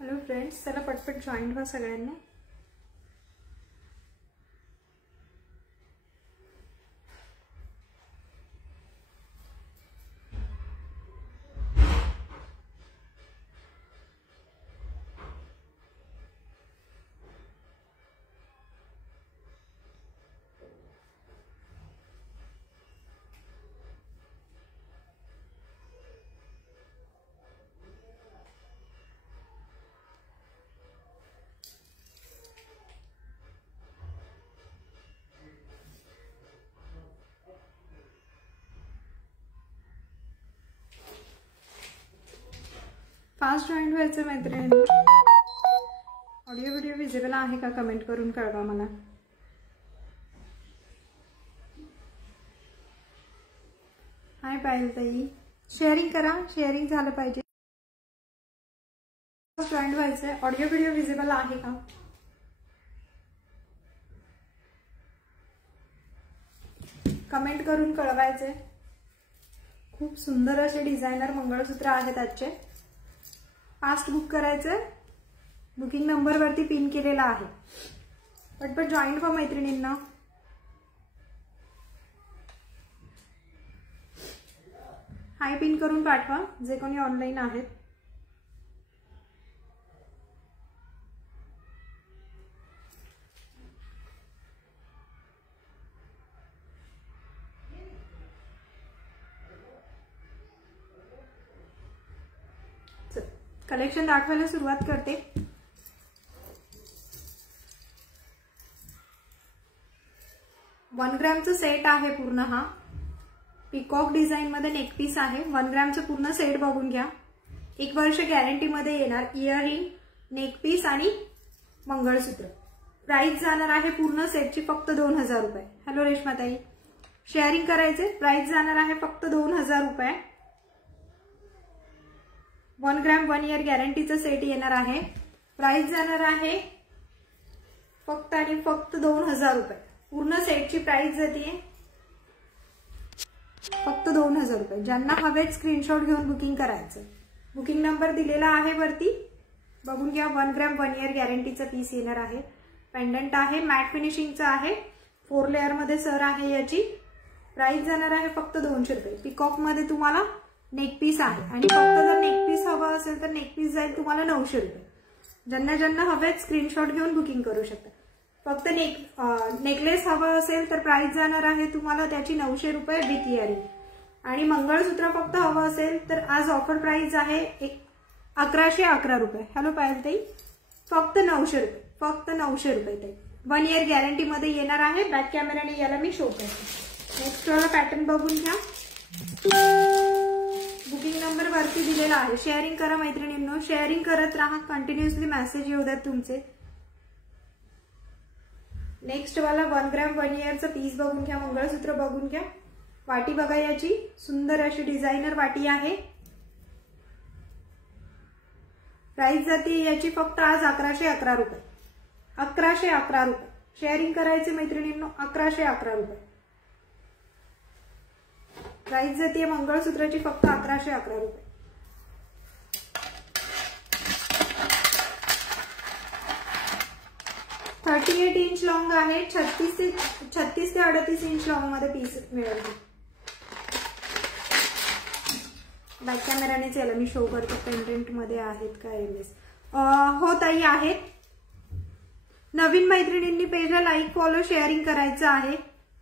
Hello friends, चला पटपट join व्हा सगळ्यांना। फास्ट जॉईन व्हायचं मैत्रिणींनो। ऑडिओ व्हिडिओ विजिबल आहे का कमेंट करून कळवा मला। हाय पायल ताई, शेअरिंग करा, शेअरिंग झालं पाहिजे। जॉईन व्हायचंय, ऑडिओ व्हिडिओ विजिबल आहे का? कमेंट करून कळवायचे। खूप सुंदर असे डिझायनर मंगळसूत्र आहेत आजचे। फास्ट बुक करायचं, बुकिंग नंबर वरती पिन केलेला आहे। पटपट जॉईन व्हा मैत्रिणींना। हाय पिन करून पाठवा जे कोणी ऑनलाईन आहेत। कलेक्शन दाखवायला सुरुवात करते। वन ग्रॅमचा सेट आहे पूर्ण। हा पिकॉक डिझाइन मध्ये नेक पीस आहे। 1 ग्रॅमचा पूर्ण सेट बघून घ्या। 1 वर्ष गॅरंटी मध्ये येणार। इयरिंग, नेक पीस आणि मंगळसूत्र। प्राइस जाणार आहे पूर्ण सेटची फक्त 2000 रुपये। हॅलो रेश्माताई, शेअरिंग करायचे। प्राइस जाणार आहे फक्त 2000 रुपये। 1 ग्रॅम 1 इयर गॅरंटीचा सेट येणार आहे। प्राइस जाणार आहे फक्त आणि फक्त 2000 रुपये। पूर्ण सेटची प्राइस जाते फक्त 2000 रुपये। ज्यांना हवेत स्क्रीनशॉट घेऊन बुकिंग करायचं। बुकिंग नंबर दिलेला आहे वरती, बघून घ्या। 1 ग्रॅम 1 इयर गॅरंटीचा पीस येणार आहे। पेंडंट आहे, मॅट फिनिशिंगचा आहे। 4 लेअर मध्ये सर आहे याची। प्राइस जाणार आहे फक्त 200 रुपये। पिकॉक मध्ये तुम्हाला नेक पीस आहे आणि फक्त जर नेक पीस हवा असेल तर नेक पीस जाईल तुम्हाला 900 रुपये। ज्यांना हवेत स्क्रीनशॉट घेऊन बुकिंग करू शकता। फक्त नेकलेस हवा असेल तर प्राइस जाणार आहे तुम्हाला त्याची 900 रुपये विथ इयरिंग। आणि मंगळसूत्र फक्त हवं असेल तर आज ऑफर प्राइस आहे 1111 रुपये। हॅलो पायल ताई, फक्त 900 रुपये, फक्त 900 रुपये ताई। 1 इयर गॅरंटी मध्ये येणार आहे। बॅक कॅमेराने याला मी शो करते। नेक्स्ट वाला पॅटर्न बघून घ्या। बुकिंग नंबर वरती दिलेला आहे। शेअरिंग करा मैत्रिणींनो, शेअरिंग करत राहा। कंटिन्युअसली मेसेज येऊ द्या तुमचे। नेक्स्ट वाला 1 ग्रॅम 1 इयरचा पीस बघून घ्या। मंगळसूत्र बघून घ्या। वाटी बघा याची, सुंदर अशी डिझायनर वाटी आहे। प्राइस जाते याची फक्त आज 1111 रुपये। 1111 रुपये। शेअरिंग करायचे मैत्रिणींनो, 1111 रुपये प्राइस जाते मंगळसूत्राची फक्त 1111 रुपये। $38 इंच लॉंग आहे। 36 ते 38 इंच लॉंग मध्ये पीस मिळेल। बॅक कॅमेरानेच याला मी शो करते। पेंडेंट मध्ये आहेत का एमएस? हो ताई आहेत। नवीन मैत्रिणींनी पेजला लाईक फॉलो शेअरिंग करायचं आहे।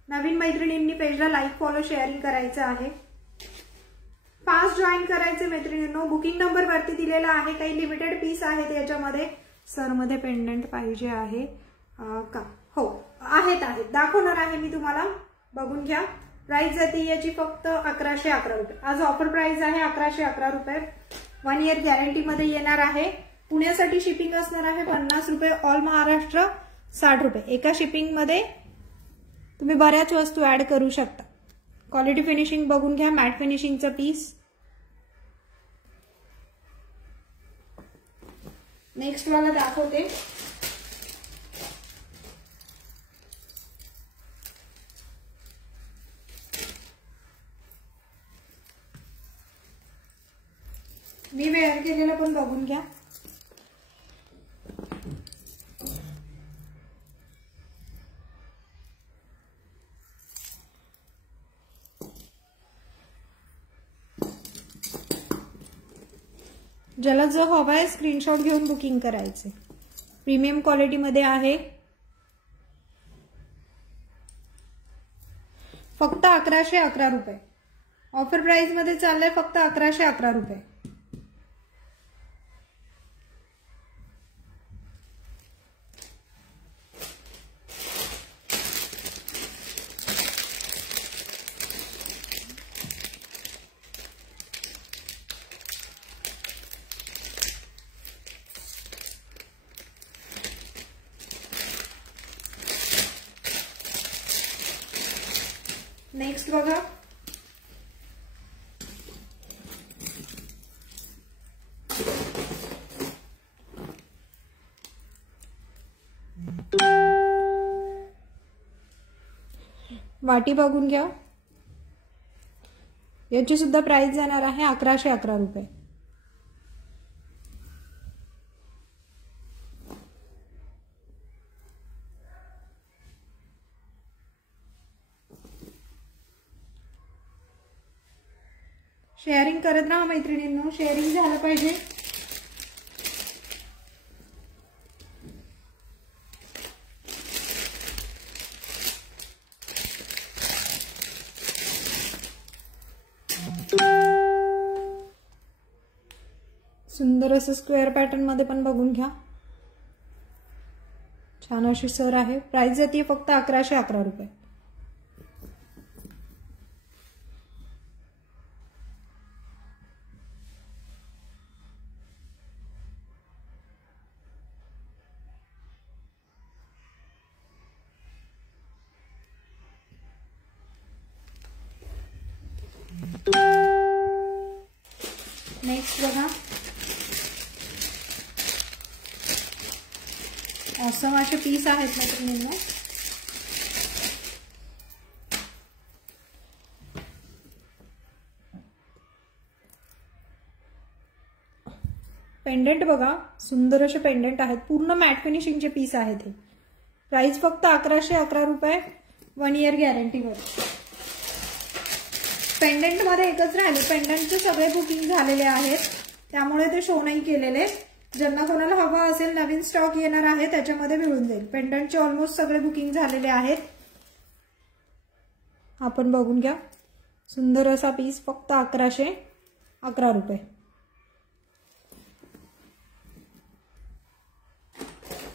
नवीन मैत्रिणींनी पेजला लाईक फॉलो शेअरिंग करायचं आहे। फास्ट जॉईन करायचे मैत्रिणींनो। बुकिंग नंबर वरती दिलेला आहे। काही लिमिटेड पीस आहेत याच्यामध्ये। सर मध्ये पेंडेंट पाहिजे आहे का? हो आहेत, दाखवणार आहे मी तुम्हाला, बघून घ्या। प्राइस जाते याची फक्त 1111 रुपये। आज ऑफर प्राइस आहे 1111 रुपये। 1 इयर गॅरंटी मध्ये येणार आहे। पुण्यासाठी शिपिंग असणार आहे 50 रुपये। ऑल महाराष्ट्र 60 रुपये। एका शिपिंग मध्ये तुम्ही बऱ्याच वस्तू ऍड करू शकता। क्वालिटी फिनिशिंग बघून घ्या। Mat फिनिशिंगचा piece. नेक्स्ट वाला दाखवते। मी वेअर केलेलं पण बघून घ्या। ज्याला जो हवा आहे स्क्रीनशॉट घेऊन बुकिंग करायचे. प्रीमियम क्वालिटी मध्ये आहे. फक्त 1111 रुपये. ऑफर प्राइस मध्ये चाललंय फक्त 1111 रुपये. नेक्स्ट बघा. वाटी बघून घ्या. याची सुद्धा प्राइस जाणार आहे 1111 रुपये. शेअरिंग करत राहा मैत्रिणींनो, शेअरिंग झालं पाहिजे. सुंदर असं स्क्वेअर पॅटर्न मध्ये पण बघून घ्या. छान अशी सर आहे. प्राइस जाते फक्त 1111 रुपये. नेक्स्ट बघा. ऑसम असे पीस आहेत मैत्रिणींनो. पेंडेंट बघा, सुंदर असे पेंडेंट आहेत. पूर्ण मॅट फिनिशिंगचे पीस आहेत हे. प्राइस फक्त 1111 रुपये. 1 इयर गॅरंटीवर. पेंडेंट मध्ये एकच राहिले. पेंडेंटचे सगळे बुकिंग झालेले आहेत त्यामुळे ते शो नाही केलेले. ज्यांना कोणाला हवा असेल नवीन स्टॉक येणार आहे त्याच्यामध्ये मिळून जाईल. पेंडंटचे ऑलमोस्ट सगळे बुकिंग झालेले आहेत. आपण बघून घ्या. सुंदर असा पीस फक्त 1111 रुपये.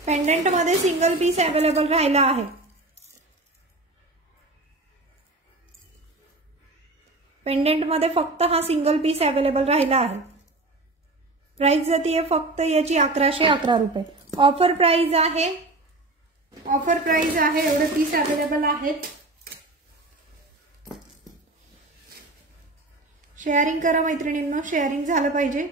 पेंडंट मध्ये सिंगल पीस अवेलेबल राहिला आहे. पेंडेंट मध्ये फक्त हा सिंगल पीस अवेलेबल राहिला आहे. प्राइस जाती है फक्त याची 1111 रुपये. ऑफर प्राइस आहे. ऑफर प्राइस आहे. एवढे पीस अवेलेबल आहेत. शेअरिंग करा मैत्रिणींनो, शेअरिंग झालं पाहिजे.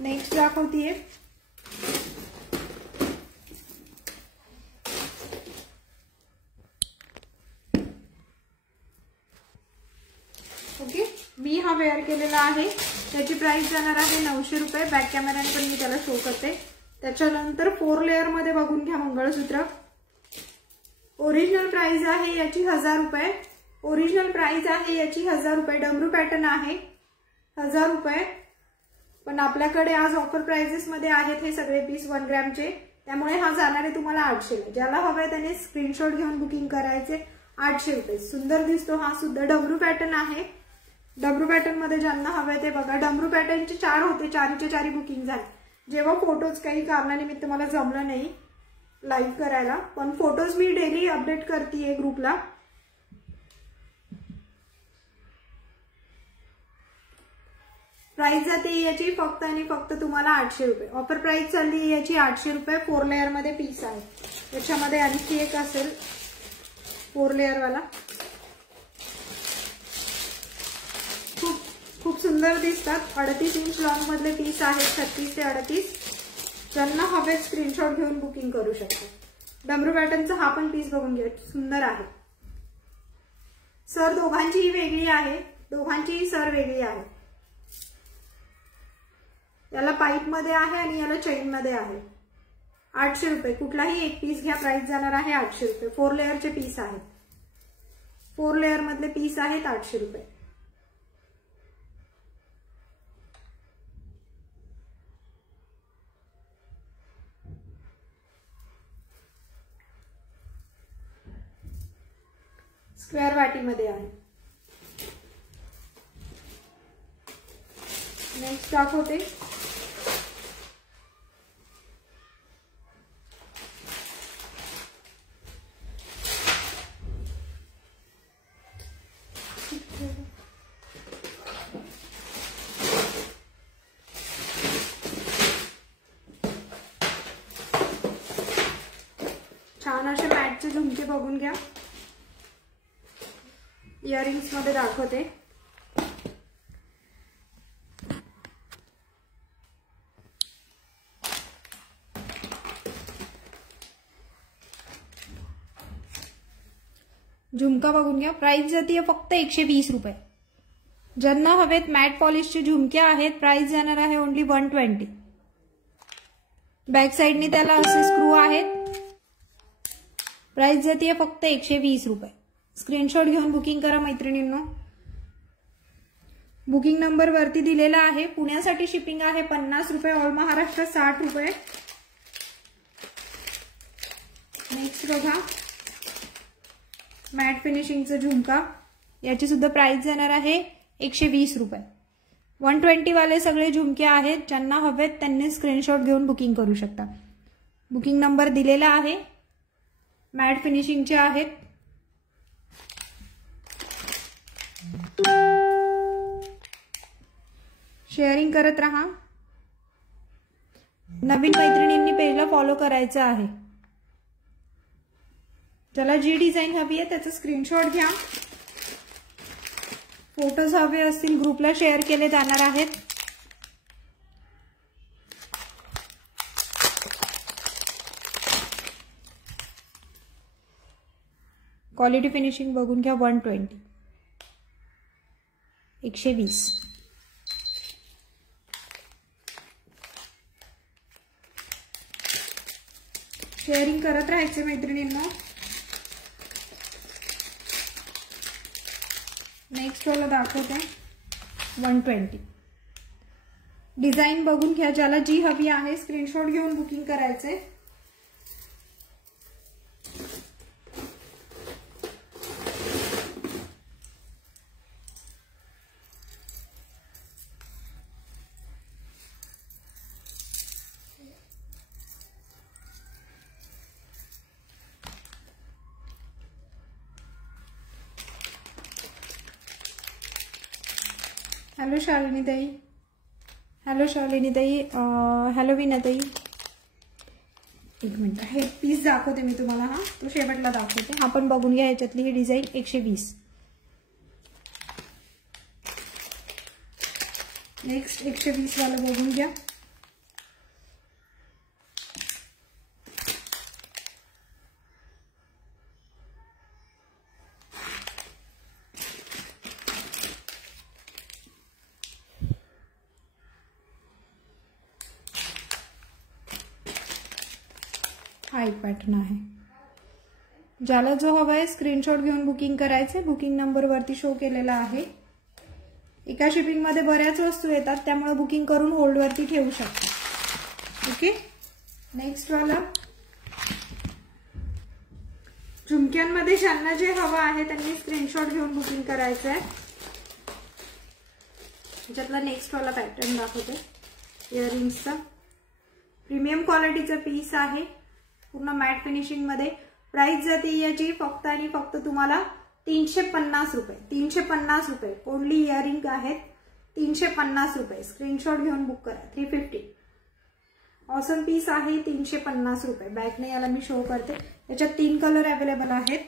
नेक्स्ट दाखवतीये. ओके, मी हा वेअर केलेला आहे. त्याची प्राइस जाणार आहे 900 रुपये. बॅक कॅमेराने पण मी त्याला शो करते. त्याच्यानंतर 4 लेअर मध्ये बघून घ्या मंगळसूत्र. ओरिजिनल प्राइस आहे याची 1000 रुपये. ओरिजिनल प्राइस आहे याची 1000 रुपये. डमरू पॅटर्न आहे 1000 रुपये. पण आपल्याकडे आज ऑफर प्राइसेस मध्ये आहेत हे सगळे पीस 1 ग्रॅमचे. त्यामुळे हा जाणार आहे तुम्हाला 800. ज्याला हवंय त्याने स्क्रीनशॉट घेऊन बुकिंग करायचे. 800 रुपये. सुंदर दिसतो हा सुद्धा. डमरू पॅटर्न आहे. डमरू पॅटर्न मध्ये ज्यांना हवंय ते बघा. डमरू पॅटर्नचे 4 होते. 4चे 4 बुकिंग झाले. जेव्हा फोटोज काही कारणानिमित्त मला जमलं नाही लाईव्ह करायला, पण फोटोज मी डेली अपडेट करते ग्रुपला. प्राइस जाते याची फक्त आणि फक्त तुम्हाला 800 रुपये. ऑफर प्राइस चालली याची 800 रुपये. 4 लेअर मध्ये पीस आहे. त्याच्यामध्ये आणखी एक असेल 4 लेअर वाला. खूप सुंदर दिसतात. 38 इंच लॉंग मधले पीस आहेत. 36 ते 38. ज्यांना हवे स्क्रीनशॉट घेऊन बुकिंग करू शकता. डमरू पॅटर्नचा हा पण पीस बघून घ्या. सुंदर आहे. सर दोघांचीही वेगळी आहे. दोघांचीही सर वेगळी आहे. याला पाईप मध्ये आहे आणि याला चेन मध्ये आहे. 800 रुपये. कुठलाही एक पीस घ्या. प्राइस जाणार आहे 800 रुपये. 4 लेअरचे पीस आहेत. 4 लेअर मधले पीस आहेत 800 रुपये. स्क्वेअर वाटीमध्ये आहे. नेक्स्ट दाखवते. छान असे मॅटचे झुमके बघून घ्या. इयरिंग्स मध्ये दाखवते. झुमका बघून घ्या. प्राइस जातीये फक्त 120 रुपये. ज्यांना हवेत मॅट पॉलिशचे झुमके आहेत प्राइस जाणार आहे ओनली 120. बॅक साइडने त्याला असे स्क्रू आहेत. प्राइस जातीये फक्त 120 रुपये. स्क्रीनशॉट घेऊन बुकिंग करा मैत्रिणींनो. बुकिंग नंबर वरती दिलेला आहे. पुण्यासाठी शिपिंग आहे 50 रुपये. ऑल महाराष्ट्र 60 रुपये. नेक्स्ट बघा मॅट फिनिशिंगचा झुमका. याची सुद्धा प्राइस जाणार आहे 120 रुपये. 120 वाले सगळे झुमके आहेत. ज्यांना हवेत त्यांनी स्क्रीनशॉट घेऊन बुकिंग करू शकता. बुकिंग नंबर दिलेला आहे. मॅट फिनिशिंगचे आहेत. शेअरिंग करत राहा. नवीन मैत्रिणींनी पेजला फॉलो करायचं आहे. ज्याला जी डिझाईन हवी आहे त्याचा स्क्रीनशॉट घ्या. फोटोज हवे असतील ग्रुपला शेअर केले जाणार आहेत. क्वालिटी फिनिशिंग बघून घ्या. 120 120. शेअरिंग करत राहायचे मैत्रिणींना. नेक्स्ट वाला दाखवते 120. डिझाईन बघून घ्या. ज्याला जी हवी आहे स्क्रीनशॉट घेऊन बुकिंग करायचे. हॅलो शालिनी ताई. हॅलो शालिनी ताई. हॅलो विना ताई. एक मिनिट. हे पीस दाखवते मी तुम्हाला. हा तो शेवटला दाखवते. हा पण बघून घ्या. याच्यातली ही डिझाईन 120. नेक्स्ट 120 वाला बघून घ्या. हा एक पॅटर्न आहे. ज्याला जो हवा आहे स्क्रीनशॉट घेऊन बुकिंग करायचे. बुकिंग नंबर वरती शो केलेला आहे. एका शिपिंग मध्ये बऱ्याच वस्तू येतात त्यामुळे बुकिंग करून होल्ड वरती ठेवू शकता. ओके. नेक्स्ट वाला झुमक्यांमध्ये ज्यांना जे हवं आहे त्यांनी स्क्रीनशॉट घेऊन बुकिंग करायचं आहे. त्याच्यातला नेक्स्ट वाला पॅटर्न दाखवते. इयरिंग्सचा प्रीमियम क्वालिटीचा पीस आहे. पूर्ण मॅट फिनिशिंग मध्ये. प्राइस जाते याची फक्त आणि फक्त तुम्हाला 350 रुपये. 350 रुपये. ओनली इयरिंग आहेत. 350 रुपये. स्क्रीनशॉट घेऊन बुक करा. 350. ऑसम पीस आहे. 350 रुपये. बॅकने याला मी शो करते. याच्यात 3 कलर अवेलेबल आहेत.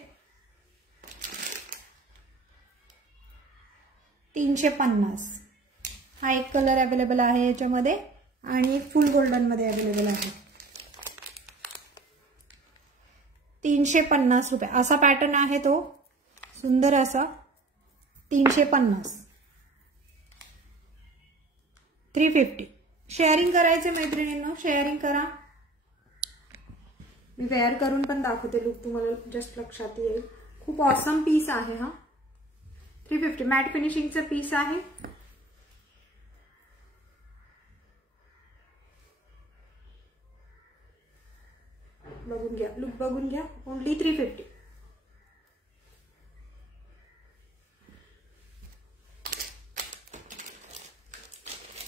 350. हा एक कलर अवेलेबल आहे याच्यामध्ये आणि फुल गोल्डन मध्ये अवेलेबल आहे. 350 रुपये. असा पॅटर्न आहे तो. सुंदर असा. 350. 350. शेअरिंग करायचे मैत्रिणींनो. शेअरिंग करा. मी वेअर करून पण दाखवते लुक तुम्हाला जस्ट लक्षात येईल. खूप ऑसम पीस आहे हा. 350 मॅट फिनिशिंगचा पीस आहे. बघून घ्या, लुक बघून घ्या. ओनली 350.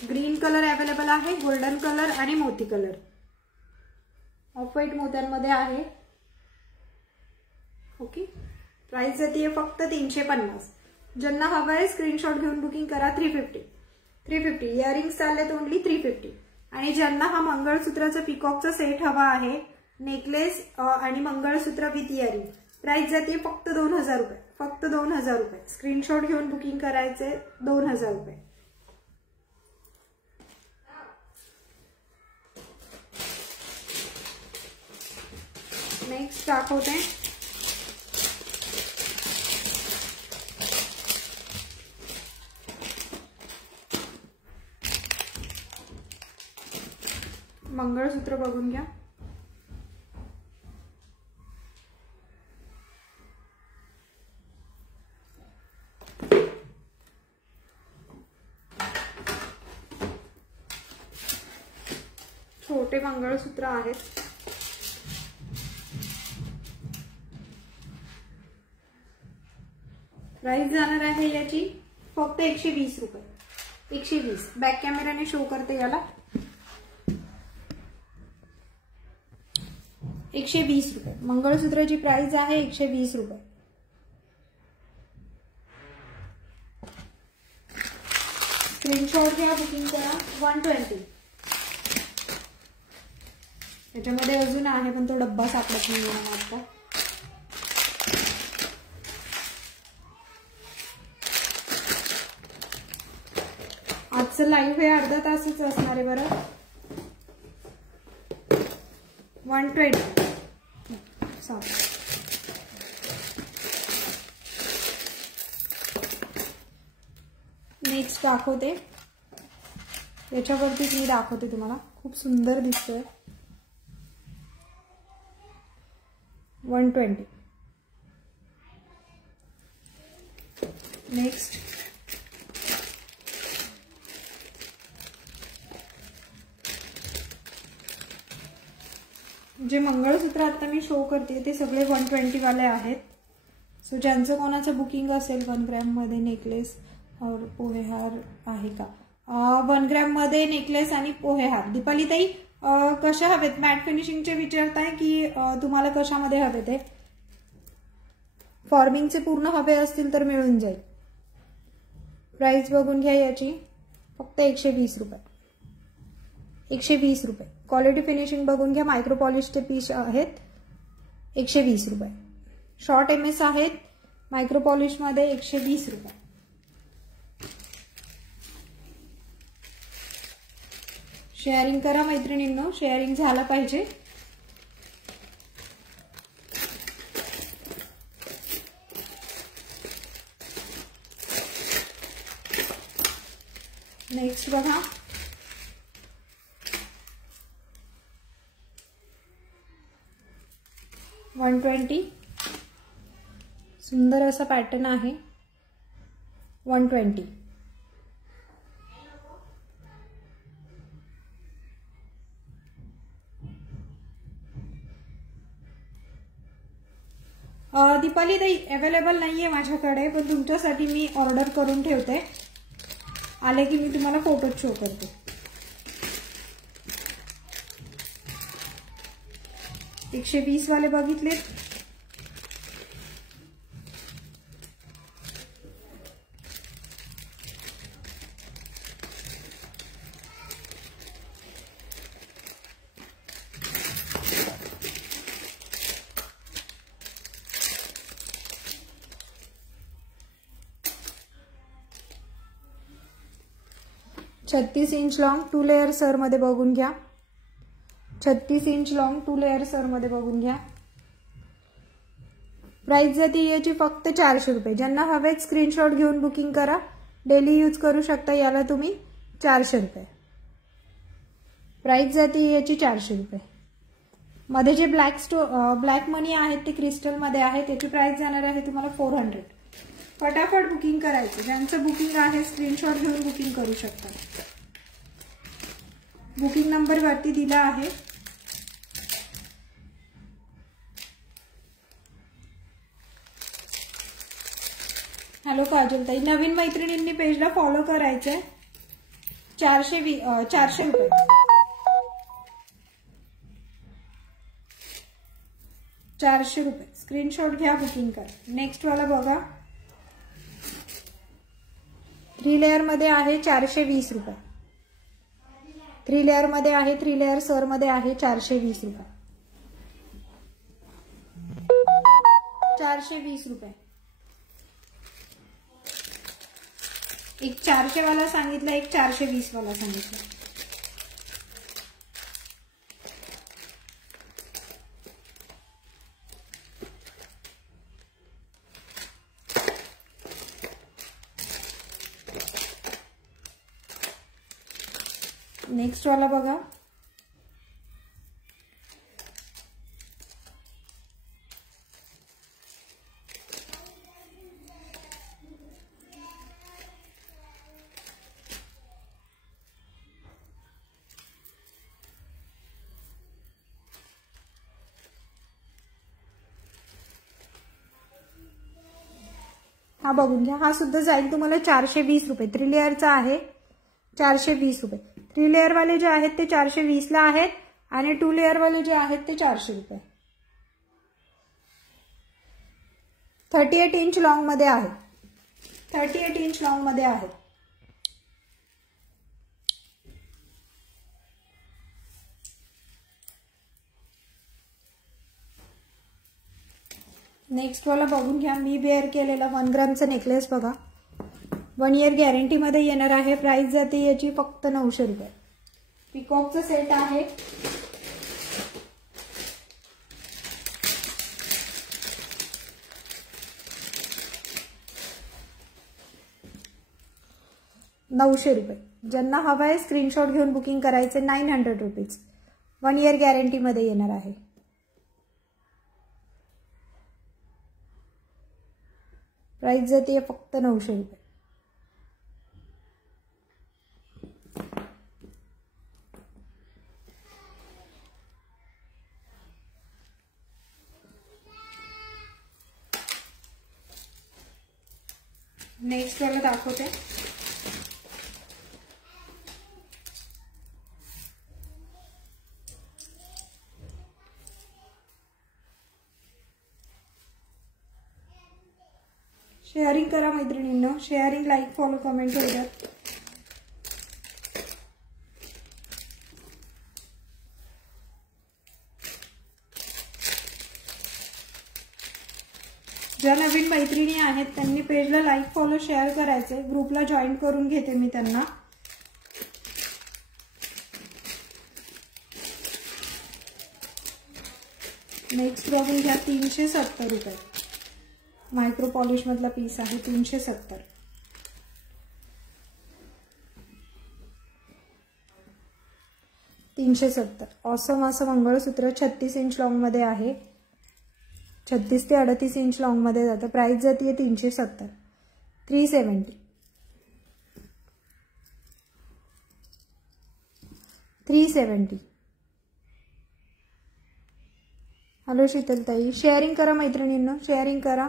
ग्रीन कलर अवेलेबल आहे, गोल्डन कलर आणि मोती कलर. ऑफ व्हाईट मोत्यांमध्ये आहे. ओके. प्राइस जाते फक्त 350. ज्यांना हवं आहे स्क्रीनशॉट घेऊन बुकिंग करा. 350 इयरिंग्स चाललेत ओनली 350. आणि ज्यांना हा मंगळसूत्राचा पिकॉकचा सेट हवा आहे, नेकलेस आणि मंगळसूत्र विथ इयरिंग, प्राइस जाते फक्त 2000 रुपये. फक्त 2000 रुपये. स्क्रीनशॉट घेऊन बुकिंग करायचे. 2000 रुपये. नेक्स्ट दाखवते. मंगळसूत्र बघून घ्या. छोटे मंगळसूत्र आहेत. प्राइस जाणार आहे याची फक्त 120 रुपये. 120. बॅक कॅमेराने शो करते याला. 120 रुपये मंगळसूत्राची प्राइस आहे. 120 रुपये. स्क्रीनशॉट घ्या, बुकिंग करा. 120. त्याच्यामध्ये अजून आहे पण तो डब्बा सापडत नाही आहे आता. आजचं लाईव्ह हे अर्धा तासच असणार आहे बरं. 120. नेक्स्ट दाखवते. याच्यावरतीच मी दाखवते तुम्हाला. खूप सुंदर दिसतोय. 120. नेक्स्ट जे मंगळसूत्र आता मी शो करते ते सगळे 120 वाले आहेत. सो ज्यांचं कोणाचं बुकिंग असेल 1 ग्रॅम मध्ये नेकलेस और पोहेहार आहे का? 1 ग्रॅम मध्ये नेकलेस आणि पोहेहार. दीपाली ताई कशा हवेत? मॅट फिनिशिंगचे विचारताय की तुम्हाला कशामध्ये हवे ते? फॉर्मिंगचे पूर्ण हवे असतील तर मिळून जाईल. प्राइस बघून घ्या याची फक्त 120 रुपये. 120 रुपये. क्वालिटी फिनिशिंग बघून घ्या. मायक्रो पॉलिशचे पीस आहेत. 120 रुपये. शॉर्ट MS आहेत मायक्रो पॉलिश मध्ये. 120 रुपये. शेअरिंग करा मैत्रिणींनो, शेअरिंग झाला पाहिजे. नेक्स्ट बघा. $120. सुंदर असा पॅटर्न आहे. 120. दीपाली ताई अवेलेबल नाहीये माझ्याकडे, पण तुमच्यासाठी मी ऑर्डर करून ठेवते. आले की मी तुम्हाला फोटो शो करते. $120 वाले बघितले. $36 इंच लॉंग 2 लेयर सर मध्ये बघून घ्या. 36 इंच लॉंग 2 लेयर सर मध्ये बघून घ्या. प्राइस जाते याची फक्त 400 रुपये. ज्यांना हवेत स्क्रीनशॉट घेऊन बुकिंग करा. डेली यूज करू शकता याला तुम्ही. 400 रुपये. प्राइस जाते याची 400 रुपये. मध्ये जे ब्लॅक मनी आहेत ते क्रिस्टल मध्ये आहे, त्याची प्राइस जाणार आहे तुम्हाला 400. फटाफट बुकिंग करायचं. ज्यांचं बुकिंग आहे स्क्रीनशॉट घेऊन बुकिंग करू शकता. बुकिंग नंबर वरती दिला आहे. हॅलो काजल ताई, नवीन मैत्रिणींनी पेजला फॉलो करायचंय. 400 रुपये. 400 रुपये. स्क्रीनशॉट घ्या, बुकिंग करा. नेक्स्ट वाला बघा. 3 लेअर मध्ये आहे 420 रुपये. 3 लेअर मध्ये आहे, 3 लेअर सर मध्ये आहे 420 रुपये. 420 रुपये. एक 400 वाला सांगितलं, एक 420 वाला सांगितलं. नेक्स्ट वाला बघा. हा बघून घ्या. हा सुद्धा जाईल तुम्हाला 420 रुपये. 3 लेअरचा आहे 420 रुपये. 3 लेअर वाले जे आहेत ते 420 ला आहेत आणि 2 लेअर वाले जे आहेत ते 400 रुपये. 38 इंच लॉंग मध्ये आहे. 38 इंच लॉंग मध्ये आहे. नेक्स्ट वाला बघून घ्या. मी वेअर केलेला 1 ग्रामचा नेकलेस बघा. 1 इयर गॅरंटी मध्ये येणार आहे. प्राइस जाते याची फक्त 900 रुपये. पिकॉकचा सेट आहे. ₹900. ज्यांना हवा आहे स्क्रीनशॉट घेऊन बुकिंग करायचे. 900 रुपीज. 1 इयर गॅरंटी मध्ये येणार आहे. प्राइस जाते फक्त 900 रुपये. नेक्स्ट वाला दाखवते. शेअरिंग करा मैत्रिणींनो. शेअरिंग, लाईक, फॉलो, कमेंट होऊ द्या. ज्या नवीन मैत्रिणी आहेत त्यांनी पेजला लाईक, फॉलो, शेअर करायचे. ग्रुपला जॉईन करून घेते मी त्यांना. नेक्स्ट बघून घ्या. 370 रुपये. मायक्रो पॉलिश मधला पीस आहे. 370. ऑसम असं मंगळसूत्र 36 इंच लॉंग मध्ये आहे. 36 ते 38 इंच लॉंग मध्ये जातं. प्राइस जाते 370. 370. 370. हॅलो शीतलताई, शेअरिंग करा मैत्रिणींनो. शेअरिंग करा.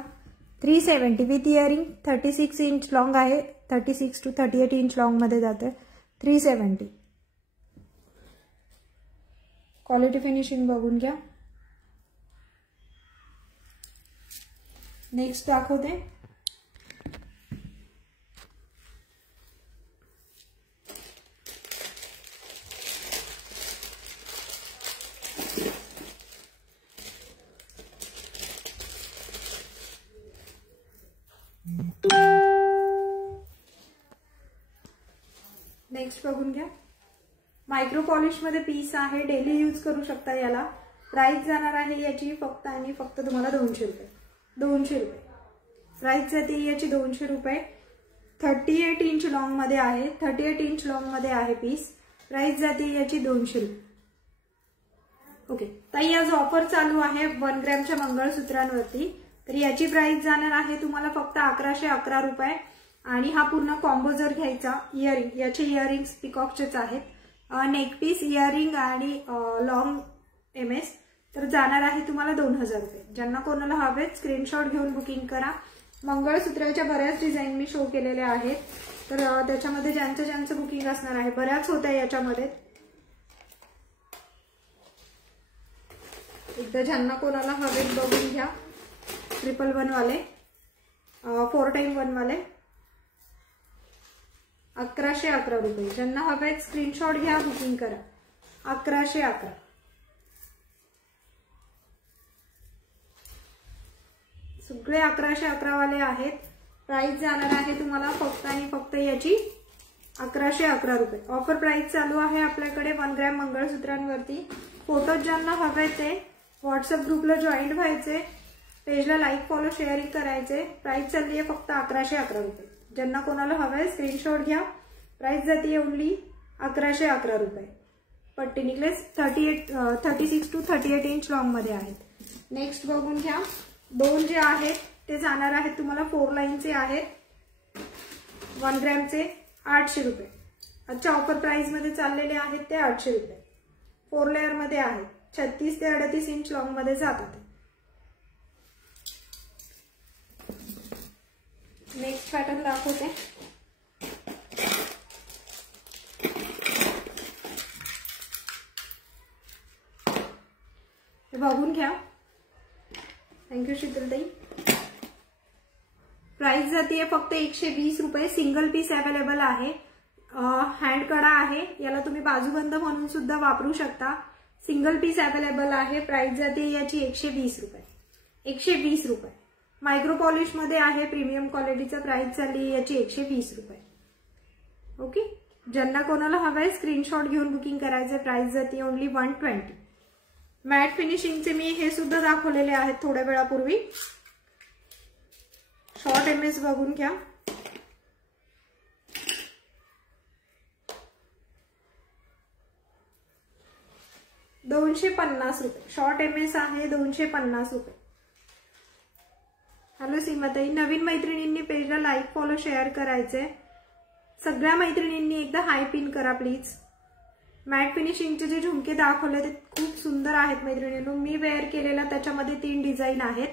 370 विथ इयरिंग. 36 इंच लॉंग आहे. 36 to 38 इंच लॉंग मध्ये जाते. 370. क्वालिटी फिनिशिंग बघून घ्या. नेक्स्ट दाखवते. नेक्स्ट बघून घ्या. मायक्रो पॉलिश मध्ये पीस आहे. डेली यूज करू शकता याला. प्राइस जाणार आहे याची फक्त आणि फक्त तुम्हाला 200 रुपये. 200 रुपये. प्राइस जाते याची 200 रुपये. 38 इंच लॉंग मध्ये आहे. 38 इंच लॉंग मध्ये आहे पीस. प्राइस जाते याची 200 रुपये. ओके ताई, आज ऑफर चालू आहे 1 ग्रॅमच्या मंगळसूत्रांवरती. तर याची प्राइस जाणार आहे तुम्हाला फक्त 1111 रुपये. आणि हा पूर्ण कॉम्बो जर घ्यायचा इयरिंग, याचे इयरिंग्स पिकॉकचेच आहेत, नेक पीस, इयरिंग आणि लॉंग MS, तर जाणार आहे तुम्हाला 2000 रुपये. ज्यांना कोणाला हवे स्क्रीनशॉट घेऊन बुकिंग करा. मंगळसूत्राच्या बऱ्याच डिझाईन मी शो केलेल्या आहेत, तर त्याच्यामध्ये ज्यांचं बुकिंग असणार आहे, बऱ्याच होत्या याच्यामध्ये. एकदा ज्यांना कोणाला हवे बघून घ्या. 111 वाले, 4x1 वाले 1111 रुपये. ज्यांना हवे स्क्रीनशॉट घ्या, बुकिंग करा. 1111. सगळे 1111 वाले आहेत. प्राइस जाणार आहे तुम्हाला फक्त आणि फक्त याची 1111 रुपये. ऑफर प्राइस चालू आहे आपल्याकडे 1 ग्रॅम मंगळसूत्रांवरती. फोटो ज्यांना हवे ते व्हॉट्सअप ग्रुपला जॉईन व्हायचे, पेजला लाईक फॉलो शेअरिंग करायचे. प्राइस चालली आहे फक्त 1111 रुपये. ज्यांना कोणाला हवंय स्क्रीनशॉट घ्या. प्राइस जाते ओनली 1111 रुपये. पट्टी नेकलेस 36 to 38 इंच लॉंग मध्ये आहेत. नेक्स्ट बघून घ्या. 2 जे आहेत ते जाणार आहेत तुम्हाला 4 लाईनचे आहेत, 1 ग्रॅमचे 800 रुपये. आजच्या ऑफर प्राइस मध्ये चाललेले आहेत ते 800 रुपये. 4 लेअर मध्ये आहेत, 36 ते 38 इंच लॉंग मध्ये जातात. नेक्स्ट पॅटर्न दाखवते. हे बघून घ्या. थँक्यू शीतलताई. प्राइस जाते फक्त 120 रुपये. सिंगल पीस अवेलेबल आहे. हँड कडा आहे, याला तुम्ही बाजूबंद म्हणून सुद्धा वापरू शकता. सिंगल पीस अवेलेबल आहे. प्राइस जाते याची 120 रुपये. 120 रुपये. मायक्रो पॉलिश मध्ये आहे, प्रीमियम क्वालिटीचा. प्राइस चालली याची 120 रुपये. ओके. ज्यांना कोणाला हवंय स्क्रीनशॉट घेऊन बुकिंग करायचे. प्राइस जाते ओनली 120. मॅट फिनिशिंगचे मी हे सुद्धा दाखवलेले आहेत थोड्या वेळापूर्वी. शॉर्ट MS बघून घ्या. $250 रुपये. शॉर्ट MS आहे, 250 रुपये. हॅलो सीमाताई. नवीन मैत्रिणींनी पेजला लाईक फॉलो शेअर करायचे. सगळ्या मैत्रिणींनी एकदा हाय पिन करा प्लीज. मॅट फिनिशिंगचे जे झुमके दाखवले ते खूप सुंदर आहेत मैत्रिणींनो. मी वेअर केलेला त्याच्यामध्ये 3 डिझाईन आहेत,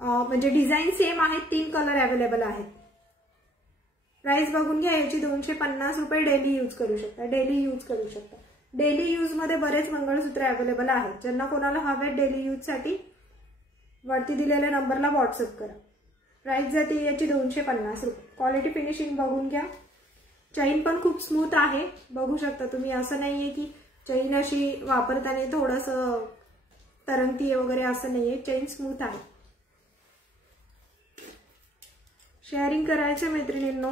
म्हणजे डिझाईन सेम आहेत, 3 कलर अवेलेबल आहेत. प्राइस बघून घ्या. याची 250 रुपये. डेली यूज करू शकता. डेली यूज करू शकता. डेली यूज मध्ये बरेच मंगळसूत्र अवेलेबल आहेत. ज्यांना कोणाला हवे डेली यूज साठी वरती दिलेल्या नंबरला व्हॉट्सअप करा. प्राइस जाते याची 250 रुपये. क्वालिटी फिनिशिंग बघून घ्या. चैन पण खूप स्मूथ आहे, बघू शकता तुम्ही. असं नाहीये की चैन अशी वापरताना थोडंसं तरंगतीये वगैरे, असं नाहीये. चैन स्मूथ आहे. शेअरिंग करायचं मैत्रिणींनो.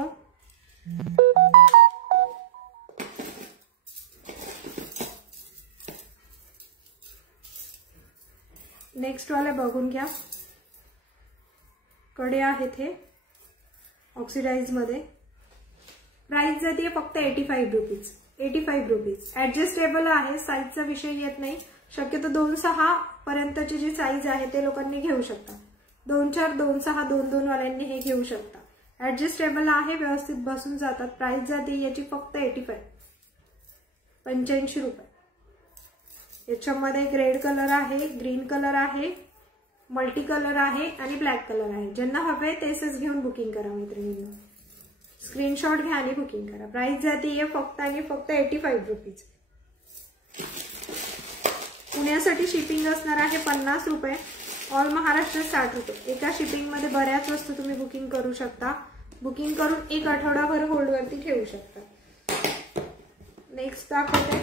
नेक्स्ट वाले बघून घ्या. कडे आहेत हे ऑक्सिडाइज मध्ये. प्राइस जाते फक्त 85 रुपीज. 85 रुपीज. ऍडजस्टेबल आहे, साईजचा विषय येत नाही. शक्यतो 2-6 पर्यंतची जी साईज आहे ते लोकांनी घेऊ शकता. 2-4, 2-6, 2-2 वाल्यांनी हे घेऊ शकता. ऍडजस्टेबल आहे, व्यवस्थित बसून जातात. प्राइस जाते याची फक्त 85 रुपये. याच्यामध्ये एक रेड कलर आहे, ग्रीन कलर आहे, मल्टी कलर आहे आणि ब्लॅक कलर आहे. ज्यांना हवे तेच घेऊन बुकिंग करा मैत्रिणींना. स्क्रीनशॉट घ्या आणि बुकिंग करा. प्राइस जाते फक्त आणि फक्त 85 रुपीज. पुण्यासाठी शिपिंग असणार आहे 50 रुपये. ऑल महाराष्ट्र 60 रुपये. एका शिपिंग मध्ये बऱ्याच वस्तू तुम्ही बुकिंग करू शकता. बुकिंग करून 1 आठवडाभर होल्डवरती ठेवू शकता. नेक्स्ट दाखवते.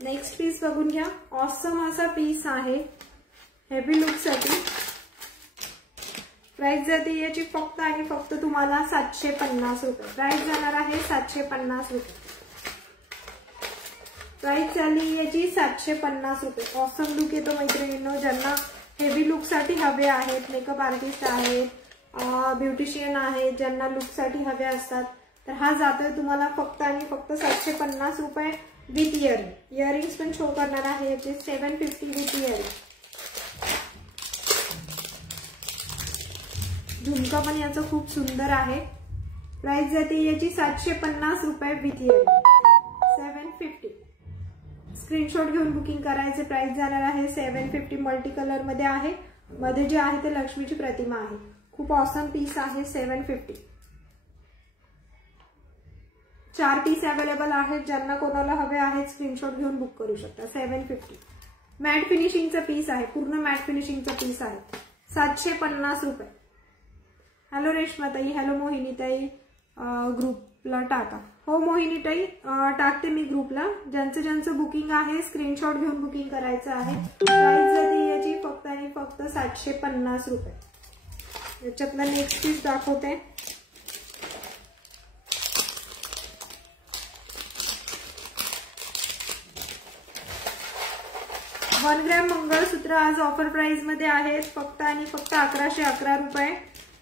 नेक्स्ट पीस बघून घ्या. ऑसम असा पीस आहे हेवी लुक साठी. प्राइस जाते याची फक्त आणि फक्त तुम्हाला 750 रुपये. प्राइस जाणार आहे 750 रुपये. प्राइस झाली याची 750 रुपये. ऑसम लुक येतो मैत्रिणींनो. ज्यांना हेवी लुक साठी हवे आहेत, मेकअप आर्टिस्ट आहेत, ब्युटिशियन आहेत, ज्यांना लुक साठी हवे असतात, तर हा जातोय तुम्हाला फक्त आणि फक्त 750 रुपये विथ इयरिंग. इयरिंग्स पण शो करणार आहे याचे 750 विथ इयरिंग. झुमका पण याचं खूप सुंदर आहे. प्राइस जाते याची 750 रुपये विथ इयरिंग. 750. स्क्रीनशॉट घेऊन बुकिंग करायचे. प्राइस जाणार आहे 750. मल्टी कलर मध्ये आहे. मध्ये जे आहे ते लक्ष्मीची प्रतिमा आहे. खूप ऑसम पीस आहे. 750. 4 पीस अवेलेबल आहेत. ज्यांना कोणाला हवे आहेत स्क्रीनशॉट घेऊन बुक करू शकता. 750. मॅट फिनिशिंगचा पीस आहे. पूर्ण मॅट फिनिशिंगचा पीस आहे. 750 रुपये. हॅलो रेश्माताई, हॅलो मोहिनीताई, ग्रुपला टाका. हो मोहिनीताई, टाकते मी ग्रुपला. ज्यांचं ज्यांचं बुकिंग आहे स्क्रीनशॉट घेऊन बुकिंग करायचं आहे. प्राइस जाते याची फक्त आणि फक्त 750 रुपये. याच्यातला नेक्स्ट पीस दाखवते. वन ग्रॅम मंगळसूत्र आज ऑफर प्राइस मध्ये आहेत. फक्त आणि फक्त 1111 रुपये.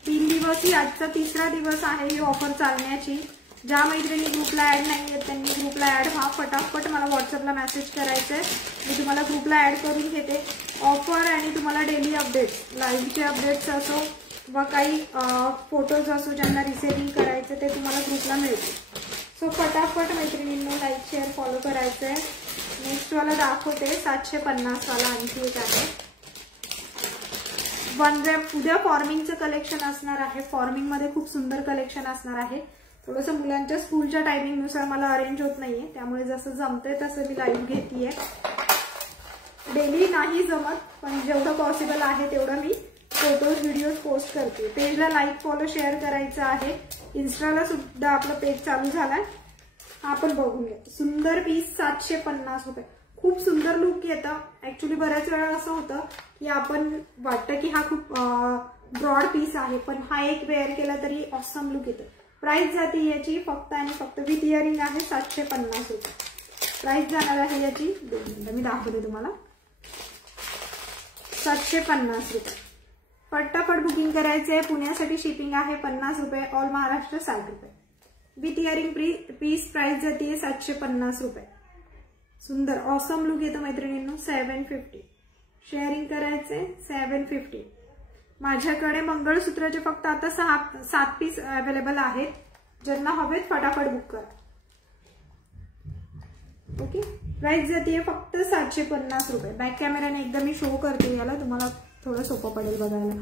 3 दिवस ही आजचा 3रा दिवस आहे ही ऑफर चालण्याची. ज्या मैत्रिणी ग्रुपला ऍड नाही आहेत त्यांनी ग्रुपला ऍड व्हा. फटाफट मला व्हॉट्सअपला मेसेज करायचंय. मी तुम्हाला ग्रुपला ऍड करून घेते. ऑफर आणि तुम्हाला डेली अपडेट्स, लाईव्हचे अपडेट्स असो व काही फोटोज असो ज्यांना रिसेलिंग करायचं ते तुम्हाला ग्रुपला मिळते. सो फटाफट मैत्रिणींनो लाईक शेअर फॉलो करायचंय. नेक्स्ट वाला दाखवते 750 वाला आणखी एक आहे. 1 ग्रॅम. उद्या फॉर्मिंगचं कलेक्शन असणार आहे. फॉर्मिंग मध्ये खूप सुंदर कलेक्शन असणार आहे. थोडंसं मुलांच्या स्कूलच्या टायमिंग नुसार मला अरेंज होत नाहीये, त्यामुळे जसं जमतंय तसं मी लाईव्ह घेतीये. डेली नाही जमत, पण जेवढं पॉसिबल आहे तेवढं मी फोटोज व्हिडिओज पोस्ट करते. पेजला लाईक फॉलो शेअर करायचं आहे. इन्स्टाला सुद्धा आपलं पेज चालू झालाय. आपण बघून घ्या. सुंदर पीस 750 रुपये. खूप सुंदर लुक येतं. ऍक्च्युली बऱ्याच वेळा असं होतं की आपण वाटतं की हा खूप ब्रॉड पीस आहे, पण हा एक वेअर केला तरी ऑसम लुक येतं. प्राइस जाते याची फक्त आणि फक्त विथ इयरिंग आहे 750 रुपये. प्राइस जाणार आहे याची 2 मिनिटं मी दाखवते तुम्हाला. 750 रुपये. पटापट बुकिंग करायचंय. पुण्यासाठी शिपिंग आहे 50 रुपये. ऑल महाराष्ट्र 60 रुपये. विथ इयरिंग पीस प्राइस जाते 750 रुपये. सुंदर ऑसम लुक येतो मैत्रिणींनो. 750. शेअरिंग करायचे. 750. माझ्याकडे मंगळसूत्राचे फक्त आता 7 पीस अवेलेबल आहेत. ज्यांना हवेत फटाफट बुक करा. ओके. प्राइस जाते फक्त 750 रुपये. बॅक कॅमेराने एकदा मी शो करते याला, तुम्हाला थोडं सोपं पडेल बघायला.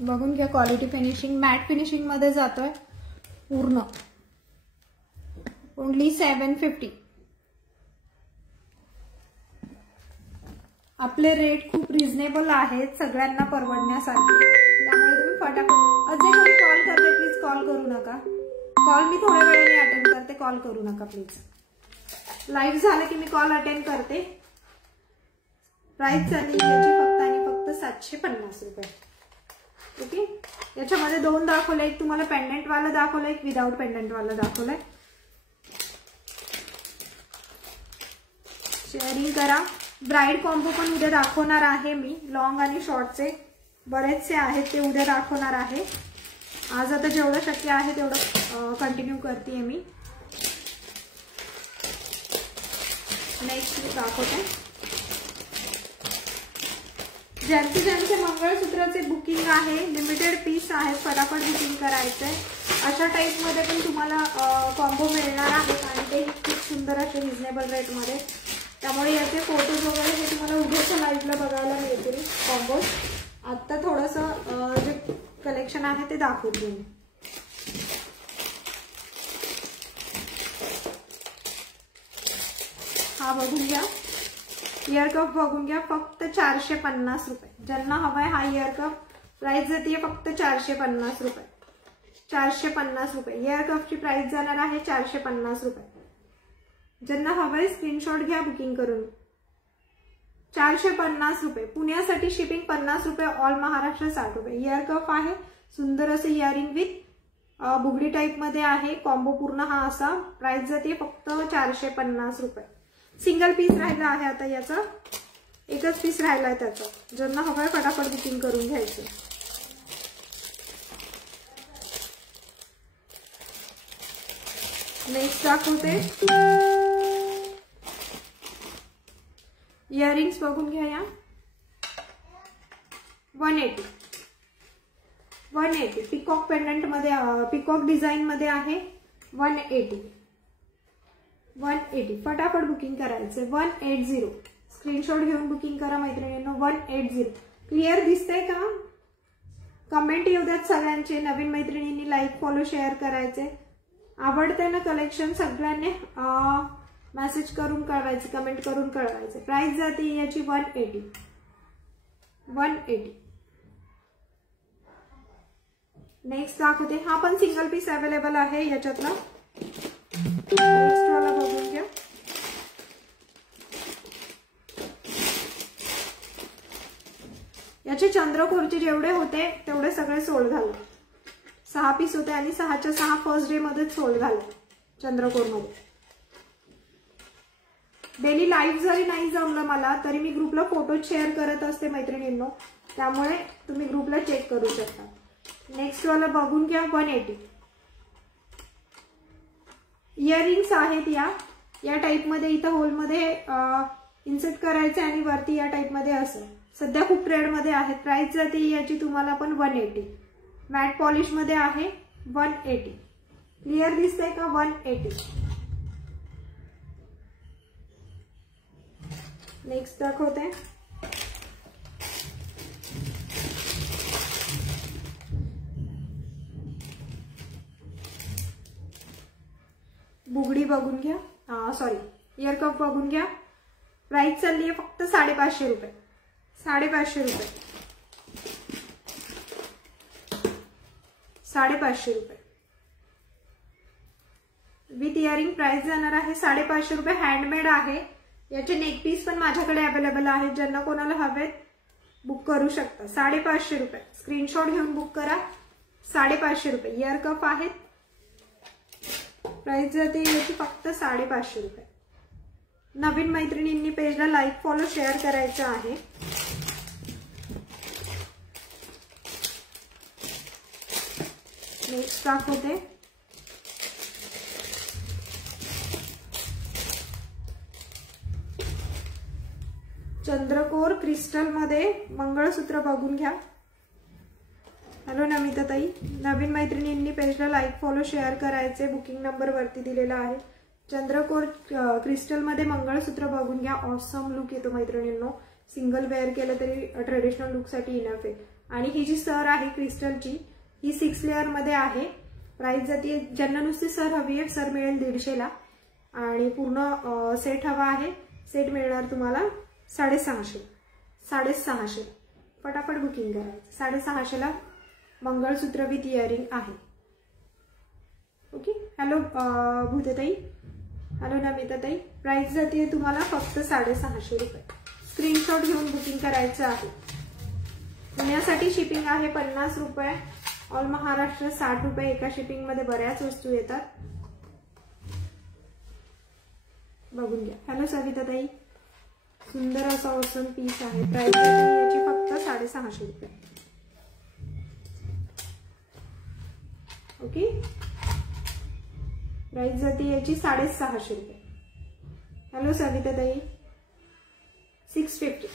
बघून घ्या. क्वालिटी फिनिशिंग मॅट फिनिशिंग मध्ये जातोय पूर्ण. ओनली 750. आपले रेट खूप रिझनेबल आहेत, सगळ्यांना परवडण्यासारखे. त्यामुळे तुम्ही फटाफट. जे कोणी कॉल करते प्लीज कॉल करू नका. कॉल मी थोड्या वेळाने अटेंड करते. कॉल करू नका प्लीज. लाईव्ह झालं की मी कॉल अटेंड करते. प्राइस चालली याची फक्त आणि फक्त 750 रुपये. ओके. याच्यामध्ये 2 दाखवले. एक तुम्हाला पेंडंट वाला दाखवलं, एक विदाउट पेंडंट वाला दाखवलंय. शेअरिंग करा. ब्राइड कॉम्बो पण उद्या दाखवणार आहे मी. लॉंग आणि शॉर्टचे बरेचसे आहेत ते उद्या दाखवणार आहे. आज आता जेवढं शक्य आहे तेवढं कंटिन्यू करते मी. नेक्स्ट दाखवते. ज्यांचे मंगळसूत्राचे बुकिंग आहे, लिमिटेड पीस आहे, फटाफट बुकिंग करायचंय. अशा टाईप मध्ये पण तुम्हाला कॉम्बो मिळणार आहेत आणि ते खूप सुंदर असे रिझनेबल रेट मध्ये. त्यामुळे याचे फोटोज वगैरे हे तुम्हाला उद्याच्या लाईव्हला बघायला मिळतील कॉम्बोज. आता थोडंसं जे कलेक्शन आहे ते दाखवते मी. हा बघून घ्या. इयर कप बघून घ्या. फक्त 450 रुपये. ज्यांना हवाय हा इयर कप. प्राइस जाते फक्त 450 रुपये. 450 रुपये. इयर कपची प्राइस जाणार आहे 450 रुपये. ज्यांना हवंय स्क्रीनशॉट घ्या बुकिंग करून. 450 रुपये. पुण्यासाठी शिपिंग 50 रुपये, ऑल महाराष्ट्र 60 रुपये. इयर कफ आहे, सुंदर असं इयरिंग विथ बुगडी टाइप मध्ये आहे. कॉम्बो पूर्ण हा असा. प्राइस जाते फक्त 450 रुपये. सिंगल पीस राहिला आहे आता याचा, एकच पीस राहिला आहे त्याचा. ज्यांना हवंय फटाफट बुकिंग करून घ्यायचं. नेक्स्ट दाखवते. इयरिंग्स बघून घ्या या. 180 पिकॉक पेंडंट मध्ये, पिकॉक डिझाइन मध्ये आहे. 180 फटाफट बुकिंग करायचं. 180 स्क्रीनशॉट घेऊन बुकिंग करा मैत्रिणींनो. 180 क्लिअर दिसतंय का? कमेंट येऊ द्यात सगळ्यांचे. नवीन मैत्रिणींनी लाईक फॉलो शेअर करायचे. आवडते ना कलेक्शन सगळ्यांनी मेसेज करून कळवायचे, कमेंट करून कळवायचे. प्राइस जाते याची 180. नेक्स्ट दाखवते. हा पण सिंगल पीस अवेलेबल आहे याच्यातला. नेक्स्ट वाला बघून घ्या. याचे चंद्रकोरचे जेवढे होते तेवढे सगळे सोल्ड झाले. 6 पीस होते आणि 6च्या 6 फर्स्ट डे मध्येच सोल्ड झाले चंद्रकोर मध्ये. डेली लाईव्ह जरी नाही जमलं मला तरी मी ग्रुपला फोटो शेअर करत असते मैत्रिणींनो, त्यामुळे तुम्ही ग्रुपला चेक करू शकता. नेक्स्ट वाला बघून घ्या. 180 इयरिंग्स आहेत या टाइप मध्ये. इथं होल मध्ये इन्सर्ट करायचे आणि वरती या टाइप मध्ये असं. सध्या खूप ट्रेड मध्ये आहेत. प्राइस जाते याची तुम्हाला पण 180. मॅट पॉलिश मध्ये आहे. 180 क्लिअर दिसतंय का? 180. नेक्स्ट दाखवते. बुगडी बघून घ्या. सॉरी इयर कप बघून घ्या. प्राइस चालली आहे फक्त 550 रुपये. 550 रुपये. 550 रुपये विथ इयरिंग. प्राइस जाणार आहे 550 रुपये. हँडमेड आहे. याचे नेक पीस पण माझ्याकडे अवेलेबल आहेत. ज्यांना कोणाला हवेत बुक करू शकता. 550 रुपये. स्क्रीनशॉट घेऊन बुक करा. 550 रुपये. इयर कप आहेत. प्राइस जाते याची फक्त 550 रुपये. नवीन मैत्रिणींनी पेजला लाईक फॉलो शेअर करायचं आहे. नेक्स्ट दाखवते. चंद्रकोर क्रिस्टल मध्ये मंगळसूत्र बघून घ्या. हॅलो नमिता ताई. नवीन मैत्रिणींनी पेजला लाईक फॉलो शेअर करायचे. बुकिंग नंबर वरती दिलेला आहे. चंद्रकोर क्रिस्टल मध्ये मंगळसूत्र बघून घ्या. ऑसम लुक येतो मैत्रिणींनो. सिंगल वेअर केलं तरी ट्रेडिशनल लुक साठी इनफ आहे. आणि ही जी सर आहे क्रिस्टलची ही 6 लेअर मध्ये आहे. प्राइस जाते ज्यांना नुसती सर हवी आहे सर मिळेल 150 ला. आणि पूर्ण सेट हवा आहे सेट मिळणार तुम्हाला 650. फटाफट बुकिंग करायचं. 650 ला मंगळसूत्र विथ इयरिंग आहे. ओके. हॅलो भूतेताई. हॅलो नमिताताई. प्राइस जाते तुम्हाला फक्त 650 रुपये. स्क्रीनशॉट घेऊन बुकिंग करायचं आहे. पुण्यासाठी शिपिंग आहे 50 रुपये. ऑल महाराष्ट्र 60 रुपये. एका शिपिंग मध्ये बऱ्याच वस्तू येतात. बघून घ्या. हॅलो सविताताई. सुंदर असा ऑसम पीस आहे. प्राइस याची फक्त 650 रुपये. ओके. प्राइस जाते याची 650 रुपये. हॅलो सविताताई. 650.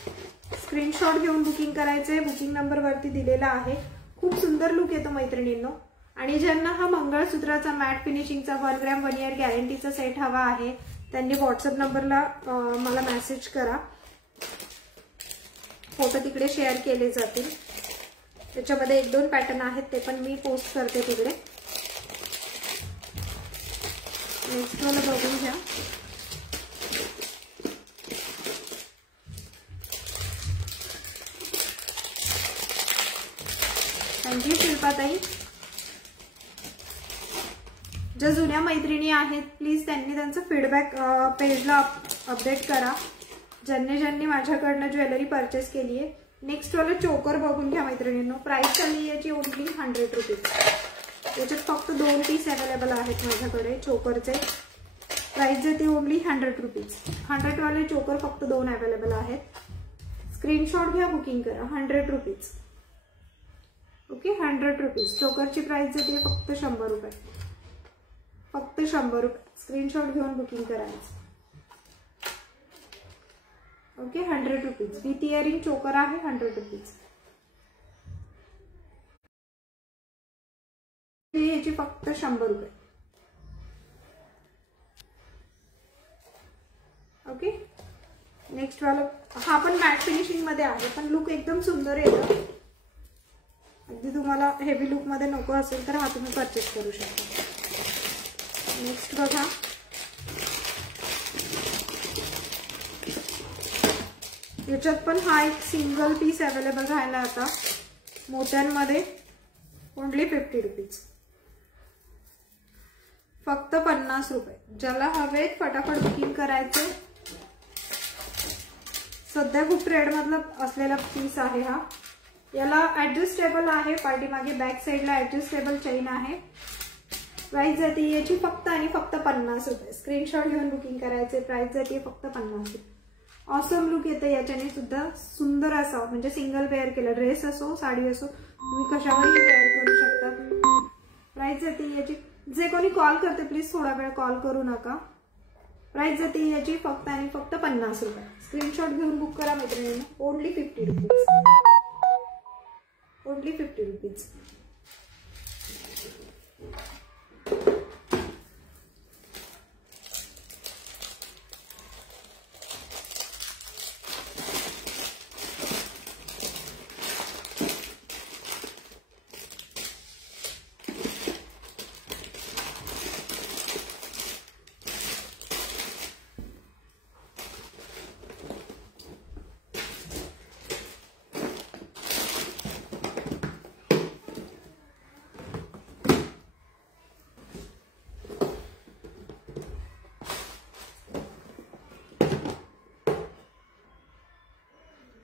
स्क्रीनशॉट घेऊन बुकिंग करायचंय. बुकिंग नंबर वरती दिलेला आहे. खूप सुंदर लुक येतो मैत्रिणींनो. आणि ज्यांना हा मंगळसूत्राचा मॅट फिनिशिंगचा 1 ग्रॅम 1 इयर गॅरंटीचा सेट हवा आहे त्यांनी व्हॉट्सअप नंबरला मला मेसेज करा. फोटो तिकडे शेअर केले जातील. त्याच्यामध्ये 1-2 पॅटर्न आहेत ते पण मी पोस्ट करते तिकडे. नेक्स्ट मला बघून घ्या. थँक्यू शिल्पाताई. ज्या जुन्या मैत्रिणी आहेत प्लीज त्यांनी त्यांचं फीडबॅक पेजला अपडेट करा. ज्यांनी माझ्याकडनं ज्वेलरी परचेस केली आहे. नेक्स्ट वाला चोकर बघून घ्या मैत्रिणींनो. प्राइस चालली याची ओनली 100 रुपीज. याच्यात फक्त 2 पीस अवेलेबल आहेत माझ्याकडे चोकरचे. प्राइस जाते ओनली 100 रुपीज. 100 वाले चोकर फक्त 2 अवेलेबल आहेत. स्क्रीनशॉट घ्या, बुकिंग करा. 100 रुपीज. Okay, 100 rupees. चोकरची प्राइस जाते फक्त 100 रुपये. फक्त 100 रुपये. स्क्रीनशॉट घेऊन बुकिंग करायचं. Okay, 100 rupees. विथ इयरिंग चोकर आहे 100 रुपीज. याची फक्त 100 रुपये. ओके, नेक्स्ट वाला हा पण मॅट फिनिशिंग मध्ये आहे, पण लुक एकदम सुंदर येतो. अगदी तुम्हाला हेवी लुक मध्ये नको असेल तर हा तुम्ही परचेस करू शकता. नेक्स्ट बघा, याच्यात पण हा एक सिंगल पीस अवेलेबल राहिला आता मोत्यांमध्ये. Only 50 rupees. फक्त 50 रुपये. ज्याला हवे फटाफट बुकिंग करायचे. सध्या खूप ट्रेड मधला असलेला पीस आहे हा. याला ऍडजस्टेबल आहे. पाठीमागे बॅक साइडला ऍडजस्टेबल चेन आहे. प्राइस जाते याची फक्त आणि फक्त 50 रुपये. स्क्रीनशॉट घेऊन बुकिंग करायचे. प्राइस जाते फक्त 50 रुपये. ऑसम लुक येते याच्याने सुद्धा. सुंदर असा, म्हणजे सिंगल वेअर केला, ड्रेस असो साडी असो तुम्ही कशावरही वेअर करू शकता. प्राइस जाते याची, जे कोणी कॉल करते प्लीज थोडा वेळ कॉल करू नका. प्राइस जाते याची फक्त आणि फक्त 50 रुपये. स्क्रीनशॉट घेऊन बुक करा मैत्रिणींना. Only 50 rupees. Only 50 rupees.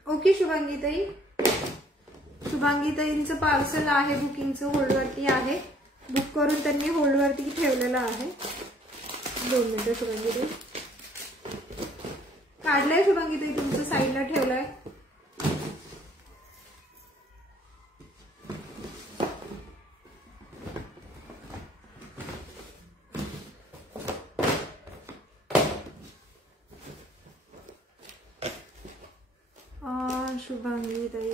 Okay, Shubhangitai. शुभांगीताईंचं पार्सल आहे बुकिंगचं, होल्डवरती आहे. बुक करून त्यांनी होल्डवरती ठेवलेलं आहे. 2 मिनिटं. शुभांगीताई काढलंय. शुभांगीताई तुमचं साईडला ठेवलंय. शुभांगीताई.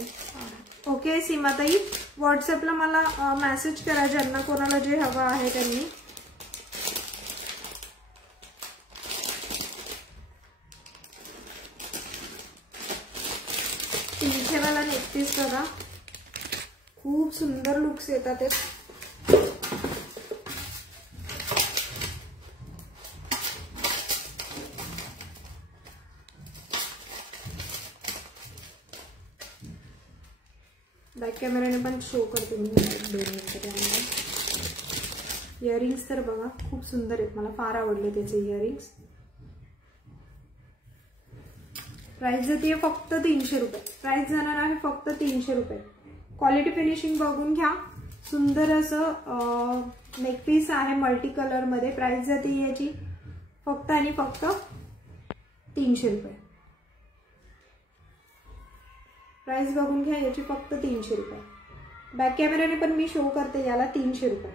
ओके सीमाताई, व्हॉट्सअपला मला मेसेज करा ज्यांना कोणाला जे हवं आहे त्यांनी. तीनशेवाला नेकपीस बघा, खूप सुंदर लुक्स येतात ते. बॅक कॅमेराने पण शो करते मी. 2 मिनिटं. इयरिंग्स तर बघा खूप सुंदर आहेत. मला फार आवडले त्याचे इयरिंग्स. प्राइस जाते फक्त 300 रुपये. प्राइस जाणार आहे फक्त 300 रुपये. क्वालिटी फिनिशिंग बघून घ्या. सुंदर असं नेकपीस आहे मल्टी कलर मध्ये. प्राइस जाते याची फक्त आणि फक्त 300 रुपये. प्राइस बघून घ्या याची फक्त 300 रुपये. बॅक कॅमेराने पण मी शो करते याला 300 रुपये.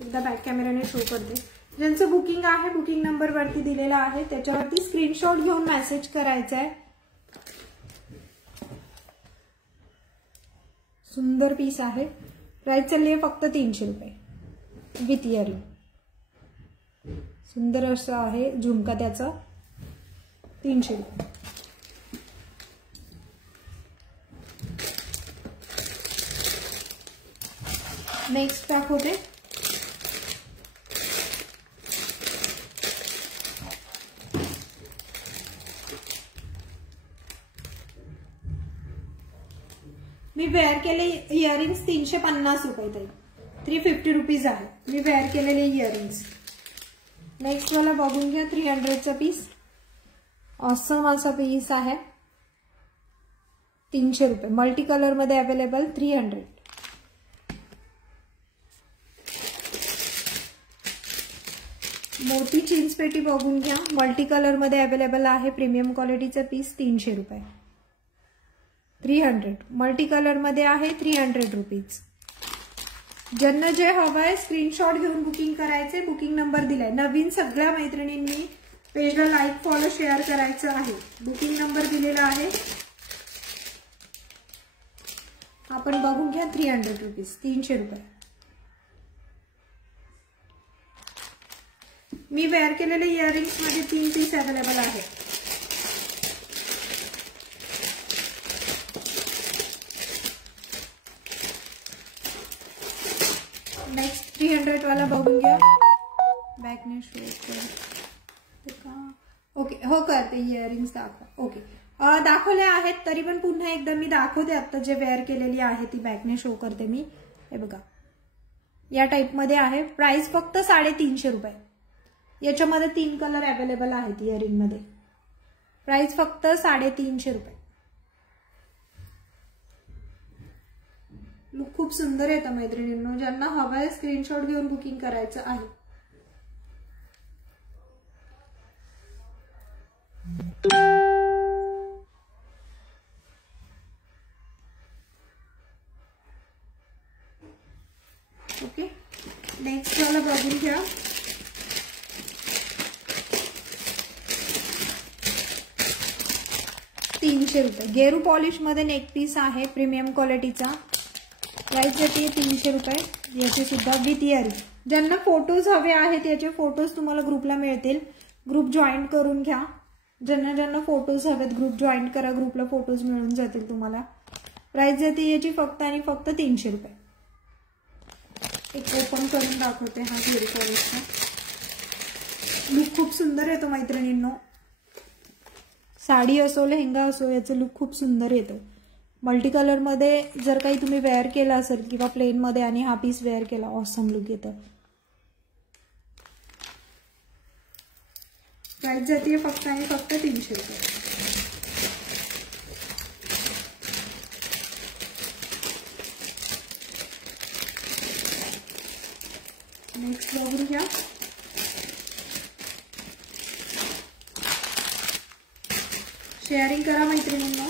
एकदा बॅक कॅमेराने शो करते. ज्यांचं बुकिंग आहे बुकिंग नंबर वरती दिलेला आहे त्याच्यावरती स्क्रीनशॉट घेऊन मेसेज करायचा आहे. सुंदर पीस आहे. प्राइस चालली आहे फक्त 300 रुपये विथ इयरिंग. सुंदर असं आहे झुमका त्याचा. 300 रुपये. नेक्स्ट पॅक होते. मी वेअर केले इयरिंग्स 350 रुपये ताई. 350 रुपीज आहे मी वेअर केलेले इयरिंग्स. नेक्स्ट वाला बघून घ्या, 300चा पीस. ऑसम असा पीस आहे. 300 रुपये. मल्टी कलर मध्ये अवेलेबल. 300. मोती चिंचपेटी बघून घ्या. मल्टी कलर मध्ये अवेलेबल आहे. प्रीमियम क्वालिटीचा पीस. 300 रुपये. 300. मल्टी कलर मध्ये आहे. 300 रुपीज. ज्यांना जे हवं आहे स्क्रीनशॉट घेऊन बुकिंग करायचे. बुकिंग नंबर दिलाय. नवीन सगळ्या मैत्रिणींनी पेजला लाईक फॉलो शेअर करायचं आहे. बुकिंग नंबर दिलेला आहे. आपण बघून घ्या. 300 रुपीज. 300 रुपये. मी वेअर केलेले इयरिंग्स मध्ये 3 पीस अवेलेबल आहे. नेक्स्ट 300 वाला बघून घ्या. बॅकने शो कर. ओके, हो करते. इयरिंग्स दाखवा. ओके, दाखवले आहेत तरी पण पुन्हा एकदा मी दाखवते. आता जे वेअर केलेली आहे ती बॅकने शो करते मी. हे बघा, या टाइप मध्ये आहे. प्राइस फक्त 350 रुपये. याच्यामध्ये 3 कलर अवेलेबल आहेत इयरिंग मध्ये. प्राइस फक्त 350 रुपये. लुक खूप सुंदर येतं मैत्रिणींनो. ज्यांना हवं आहे स्क्रीनशॉट घेऊन बुकिंग करायचं आहे. ओके, नेक्स्ट वाला बघून घ्या. ₹300. गेरू पॉलिश मध्ये नेक पीस आहे. प्रीमियम क्वालिटीचा. प्राइस येते 300 रुपये. याचे सुद्धा विथ इयरिंग. ज्यांना फोटोज हवे आहेत याचे फोटोज तुम्हाला ग्रुपला मिळतील. ग्रुप जॉईन करून घ्या. ज्यांना फोटोज हवेत ग्रुप जॉईन करा. ग्रुपला फोटोज मिळून जातील तुम्हाला. प्राइस येते याची फक्त आणि फक्त 300 रुपये. एक ओपन करून दाखवते. हा गेरू पॉलिशचा लुक खूप सुंदर येतो मैत्रिणींनो. साडी असो लेहंगा असो याचं लुक खूप सुंदर येतो. मल्टी कलर मध्ये जर काही तुम्ही वेअर केला असेल किंवा प्लेन मध्ये आणि हा पीस वेअर केला, ऑसम लुक येतं. प्राइस जाते फक्त आणि फक्त 300 रुपये. नेक्स्ट बघून घ्या. शेअरिंग करा मैत्रिणींनो.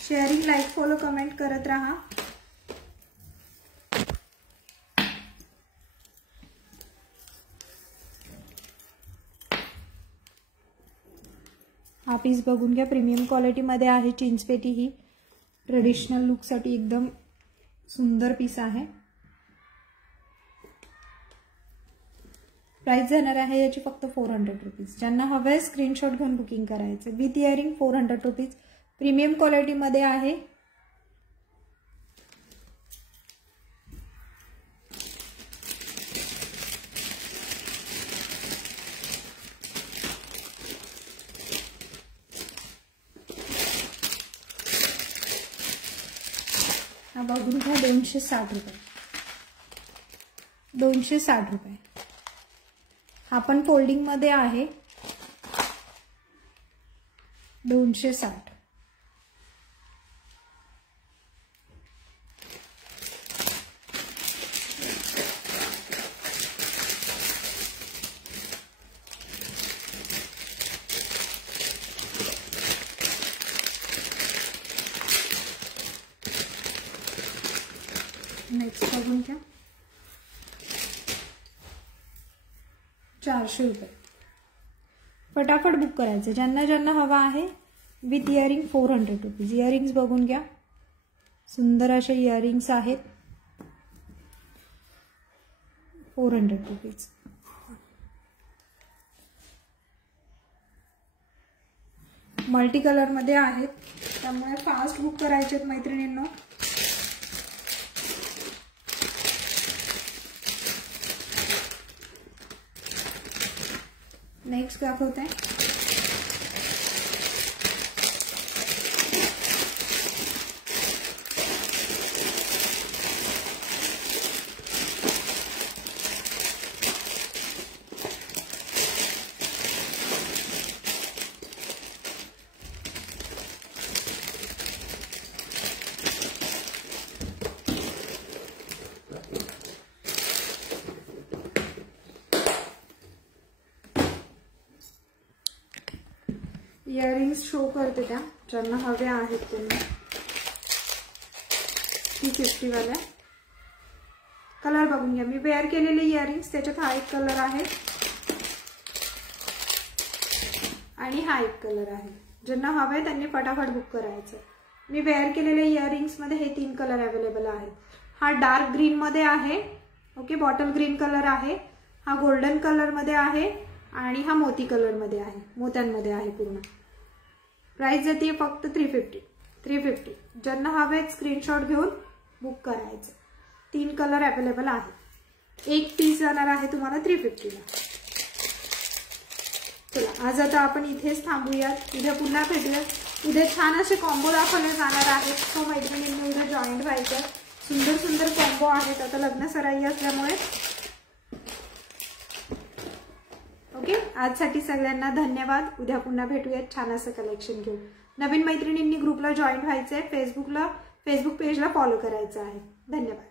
शेअरिंग, लाईक, फॉलो, कमेंट करत राहा. हा पीस बघून घ्या. प्रीमियम क्वालिटी मध्ये आहे. चिंचपेटी ही ट्रेडिशनल लुक साठी एकदम सुंदर पीस आहे. प्राइस जाणार आहे याची फक्त 400 रुपीज. ज्यांना हवे स्क्रीनशॉट घेऊन बुकिंग करायचं. With earring 400 rupees. Premium quality मध्ये आहे. हा बघून घ्या. 260 रुपये. 260 रुपये. हा पण फोल्डिंग मध्ये आहे. 260. नेक्स्ट बघून घ्या. 400 रुपये. फटाफट बुक करायचं. ज्यांना हवा आहे. With earring 400 rupees. इयरिंग्स बघून घ्या. सुंदर असे इयरिंग्स आहेत. 400 रुपीज. मल्टी कलर मध्ये आहेत त्यामुळे फास्ट बुक करायचे आहेत मैत्रिणींनो. नेक्स्ट दाखवते. इयरिंग्स शो करते त्या ज्यांना हवे आहेत त्यांना. 350 वाल्या. कलर बघून घ्या. मी वेअर केलेले इयरिंग्स त्याच्यात हा एक कलर आहे आणि हा एक कलर आहे. ज्यांना हवे त्यांनी फटाफट बुक करायचं. मी वेअर केलेले इयरिंग्स मध्ये हे 3 कलर अवेलेबल आहेत. हा डार्क ग्रीन मध्ये आहे, ओके, बॉटल ग्रीन कलर आहे, हा गोल्डन कलर मध्ये आहे आणि हा मोती कलर मध्ये आहे, मोत्यांमध्ये आहे पूर्ण. प्राइस जाते फक्त 350. ज्यांना हवे स्क्रीनशॉट घेऊन बुक करायचं. 3 कलर अवेलेबल आहे. एक पीस जाणार आहे तुम्हाला 350 ला. चला आज आता आपण इथेच थांबूयात. उद्या पुन्हा भेटूयात. उद्या छान असे कॉम्बो दाखवले जाणार आहेत. तो मैत्रिणींनी उद्या जॉईंट व्हायचं. सुंदर सुंदर कॉम्बो आहेत. आता लग्न सराई असल्यामुळे. ओके, आजसाठी सगळ्यांना धन्यवाद. उद्या पुन्हा भेटूयात छान असं कलेक्शन घेऊन. नवीन मैत्रिणींनी ग्रुपला जॉईन व्हायचंय. फेसबुक पेजला फॉलो करायचं आहे. धन्यवाद.